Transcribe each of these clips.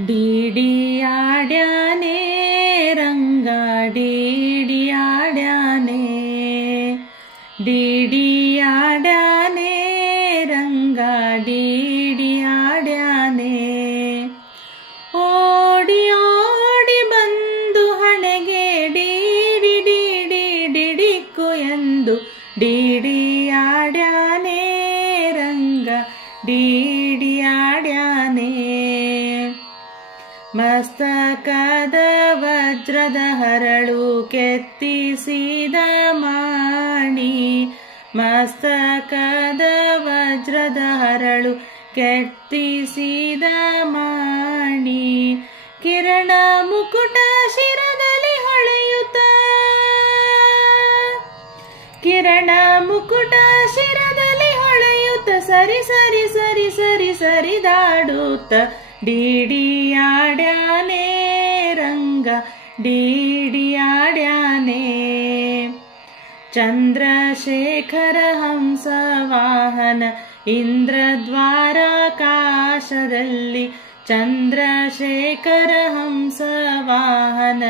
ഡിഡിയാടാനേ രംഗ ഡിഡിയാടാനേ. ഡിഡിയാടാനേ രംഗ ഡിഡിയാടാനേ. ഓടി ഓടി ಬಂದು ಹಣೆಗೆ ಡಿಡಿ ಡಿಡಿ ಡಿಡಿಕು ಎಂದು രംഗ ಡಿಡಿಯಾടാനേ ಮಸ್ತಕದ ವಜ್ರದ ಹರಳು ಕೆತ್ತಿಸಿದ ಮಾಣಿ. ಮಸ್ತಕದ ವಜ್ರದ ಹರಳು ಕೆತ್ತಿಸಿದ ಮಾಣಿ. ಕಿರಣ ಮುಕುಟ ಶಿರದಲ್ಲಿ ಹೊಳೆಯುತ್ತ. ಕಿರಣ ಮುಕುಟ ಶಿರದಲ್ಲಿ ಹೊಳೆಯುತ್ತ. ಸರಿ ಸರಿ ಸರಿ ಸರಿ ಸರಿದಾಡುತ್ತ डीडियाड्याने रङ्गीडियाड्याने चन्द्रशेखर हंसवाहन इन्द्रद्वाराकाशदल्लि चन्द्रशेखर हंसवाहन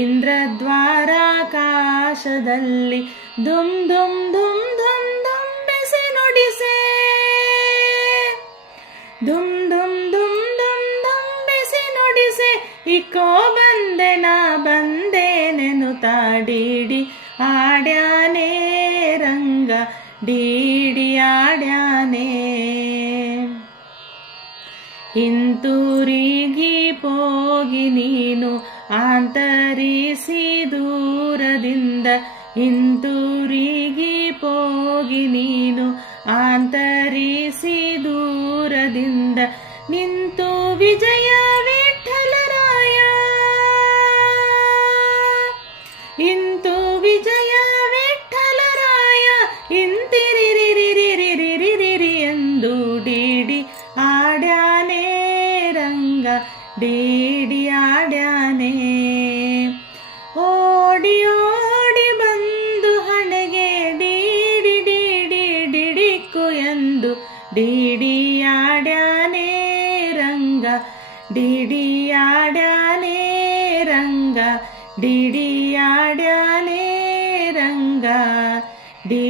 इन्द्रद्वाराकाशदल्लि धुं दुम् धुम् ಇಕೋ ಬಂದೆ, ನಾ ಬಂದೆ ನೆನು ತಾಡಿಡಿ ಆಡ್ಯಾನೇ ರಂಗ, ಡಿಡಿ ಆಡ್ಯಾನೇ ಹಿಂತೂರಿಗಿ ಪೋಗಿ ನೀನು ಆಂತರಿಸಿ ದೂರದಿಂದ. ಹಿಂತೂರಿಗಿ ಪೋಗಿ ನೀನು ಆಂತರಿಸಿ ದೂರದಿಂದ. ನಿಂತು ವಿಜಯ എന്തുടിടി ആടാനേ രംഗ ഡീടി ആടാനേ ഓടി ഓടി ಬಂದು ಹಣಗೆ ಡೀಡಿ ಡೀಡಿ ಡಿಡಿಕು ಎಂದು ಡಿಡಿಯಾಡಾನೇ ರಂಗ ಡಿಡಿಯಾಡಾನೇ ರಂಗ ಡಿಡಿಯಾಡಾನೇ ರಂಗ ಡಿ